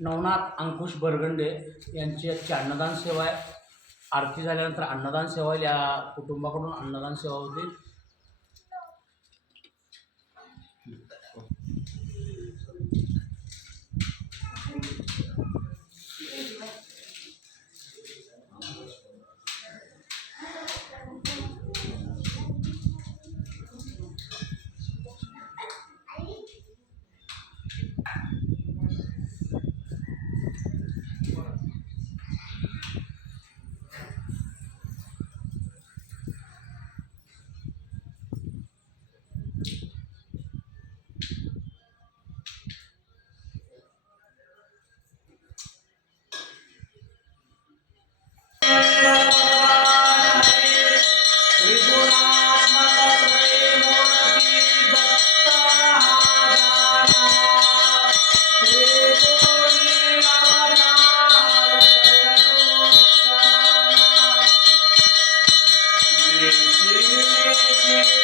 नवनाथ अंकुश बरगंडे यांची अन्नदान सेवा आहे. आरती झाल्यानंतर अन्नदान सेवा या कुटुंबाकडून अन्नदान सेवा होतील.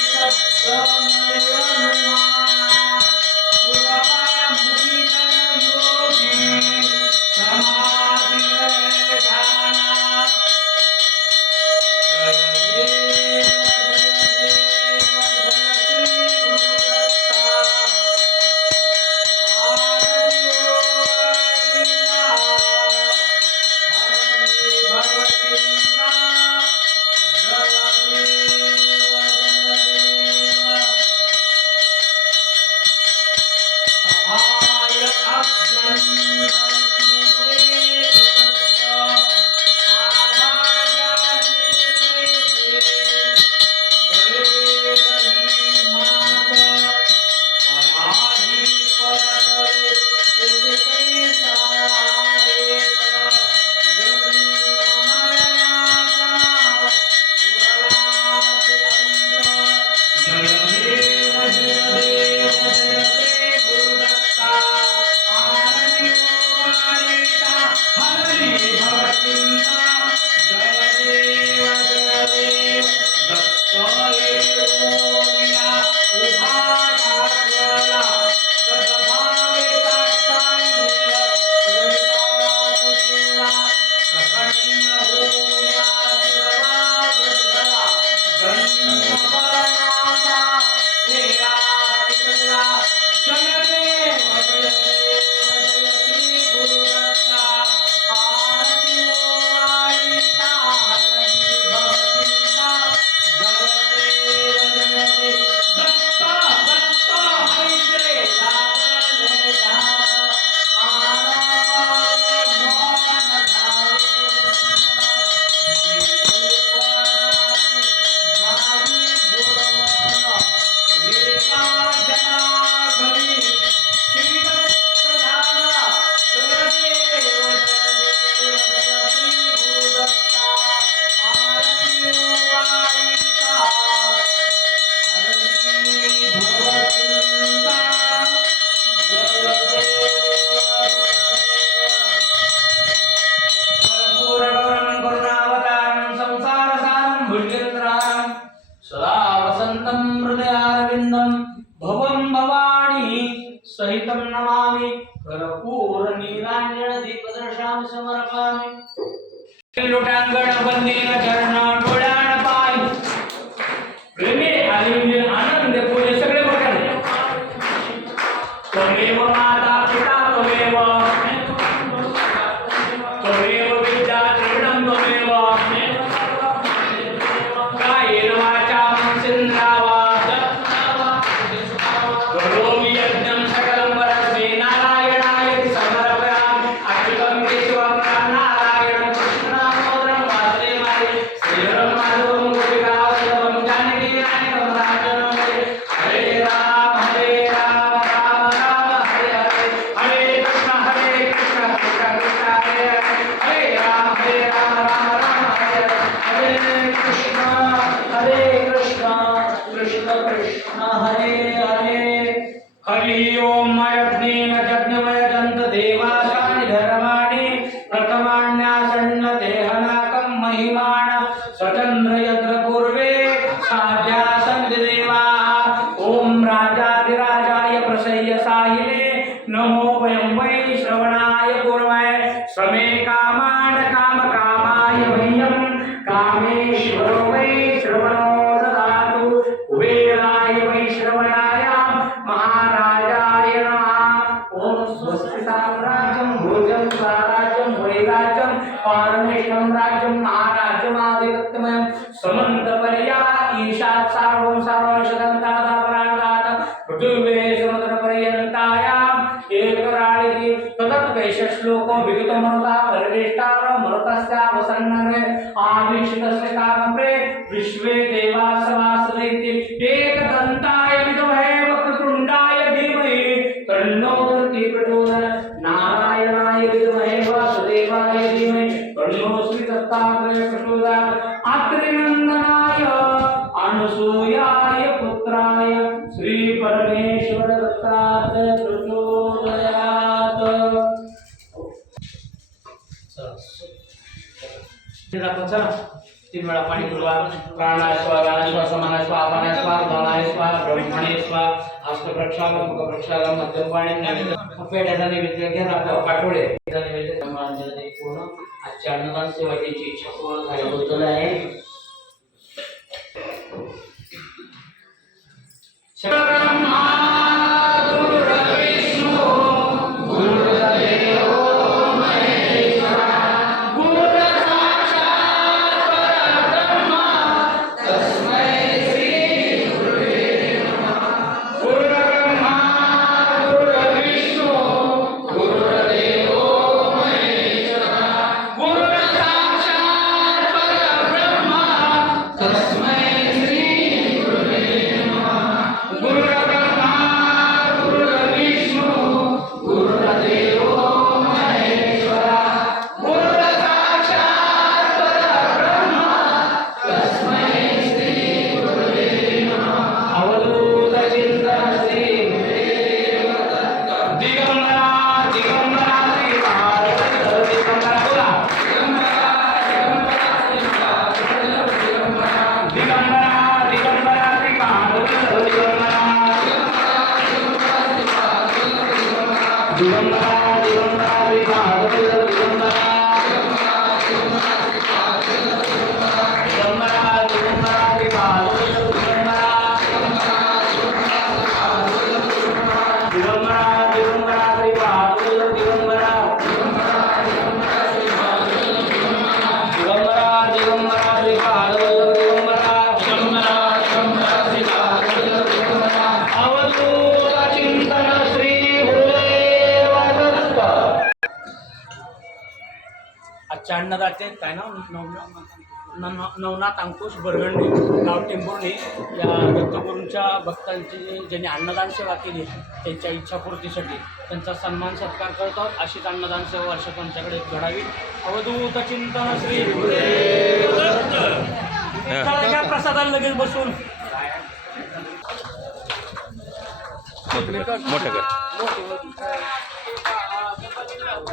कर्पूरगौरं 아니면 안 하는데 뭐 हरिः ओम मयग्नेन जग्नमयजन्त देवासानि धर्माणि प्रथमान्यासन्न देहनाकं महिमान स्वचन्द्र यत्र पूर्वे साध्या सन्ति देवाः ॐ राजाधिराजाय प्रसह्य साहिने नमो वयं वै श्रवणाय पूर्वय। समे कामान काम कामाय वयं कामेश्वरो वै श्रवणो तदत्कैशश्लोको विहितमरुता परिवेष्टार मरुतस्यावसन्नरे आवीक्षितस्य कामप्रे विश्वे देवा ते तीन वेळा पाणी पुरवा. प्राणाय स्वा गानाय स्वा समानाय स्वा अपानाय स्वा गणाय स्वा ब्रह्मणे स्वा हस्तप्रक्षालन मुखप्रक्षालन मध्यम पाणी नैवेद्य. पेढ्याचा नैवेद्य घ्या दाखवा पाठोळे नैवेद्य पूर्ण आजच्या अन्नदान सेवा त्यांची इच्छा पूर्ण झाल्याबद्दल आहे दिगंबरा दिगंबरा अन्नदाते काय नाव? नव- नव- नवनाथ अंकुश बरगंडे गाव टेंभुर्णी या दत्तगुरूंच्या भक्तांची ज्यांनी अन्नदान सेवा केली त्यांच्या इच्छापूर्तीसाठी त्यांचा सन्मान सत्कार करतो अशीच अन्नदान सेवा वर्षात आमच्याकडे घडावी. अवधूत चिंतन श्री गुरुदेव. दत्त. चला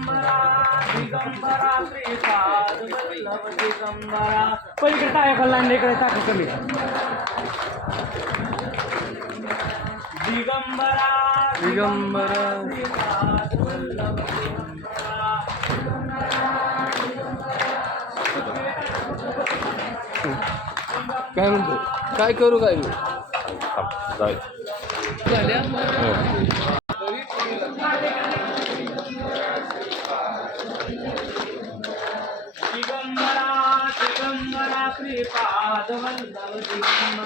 दिगंबरा दिगंबरा श्रीपाद वल्लभ दिगंबरा. पलीकडे टाळ्या खाल्ला आणि इकडे टाका कमी. दिगंबरा दिगंबरा. श्रीपाद वल्लभ दिगंबरा. काय म्हणतो? काय करू काय? मी झाल्या वल्लभ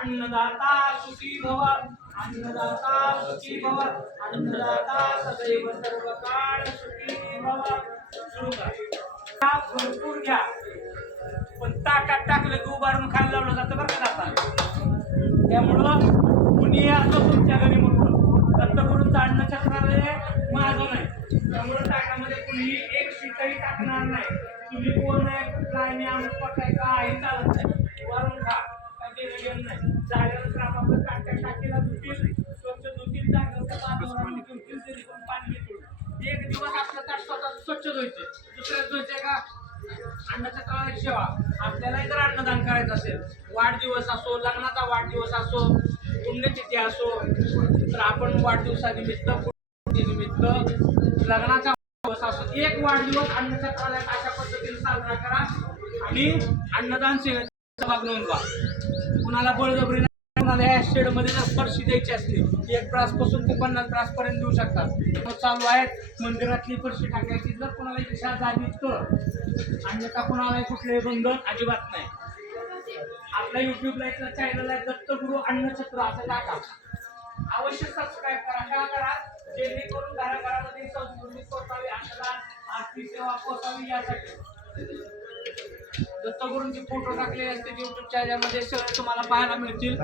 अन्नदाता सुखी भव अन्नदाता सुखी भव अन्नदाता सदैव सर्व काळ सुखी भव. सुरू करा भरपूर घ्या. पण ताटात टाकलं की उभारून खायला लावलं जातं बरं का जाता त्यामुळं कुणी असं तुमच्या घरी म्हणून. चालणं अन्न आहे माझं नाही. त्यामुळं ताटामध्ये कुणी एक शीटही टाकणार नाही. तुम्ही कोण आहे कुठला आहे मी आमचं पकाय चालत नाही. उभारून खा. काय नाही. जागेवर आपापलं ताट्या टाकीला धुतील स्वच्छ धुतील जागेवर वातावरण धुतील तरी पण पाणी निघून एक दिवस आपलं ताट स्वतः स्वच्छ धुवायचे. दुसऱ्या धुवायचे का अन्नाच्या काळात सेवा. आपल्याला जर अन्नदान करायचं असेल वाढदिवस असो लग्नाचा वाढदिवस असो पुण्यतिथी असो तर आपण वाढदिवसानिमित्त निमित्त लग्नाचा वाढदिवस असो एक वाढदिवस अन्नाच्या काळात अशा पद्धतीने साजरा करा आणि अन्नदान सेवेचा भाग नोंदवा. कुणाला बळजबरी नाही, कुणाला ह्या शेडमध्ये जर फरशी द्यायची असली एक त्रासपासून ते पन्नास त्रासपर्यंत देऊ शकतात. मग चालू आहेत मंदिरातली फरशी टाकायची जर कोणाला इच्छा झाली तर. का कुणाला कुठलंही बंधन अजिबात नाही. आपल्या युट्यूबला इथला चॅनल आहे दत्तगुरु अन्नछत्र असं टाका. अवश्य सबस्क्राईब करा. का करा? जेणेकरून घराघरामध्ये संस्कृती पोचावी अन्नदान आर्थिक सेवा पोचावी यासाठी. दत्तगुरूंचे फोटो टाकलेले असते युट्यूब चॅनलमध्ये सगळे तुम्हाला पाहायला मिळतील.